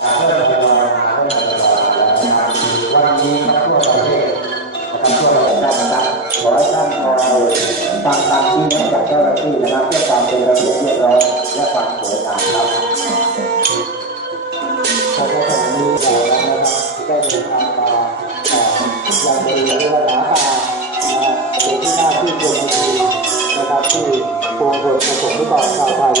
เริ่มทมาเริ่มที่ระนับอย่างคำชี้จากเจ้าหน้าที่นะครับเพื่อความเป็นระเบียบเรียบร้อยและความสวยงามครับพอพอขณะนี้เราแล้นะครับได้เดินทางมาเอ่อยังบริเวณวัดหาอาเป็นที่น่าชื่นชมจริงๆนะครับที่ปวงชนประสบนิกรชาวไทย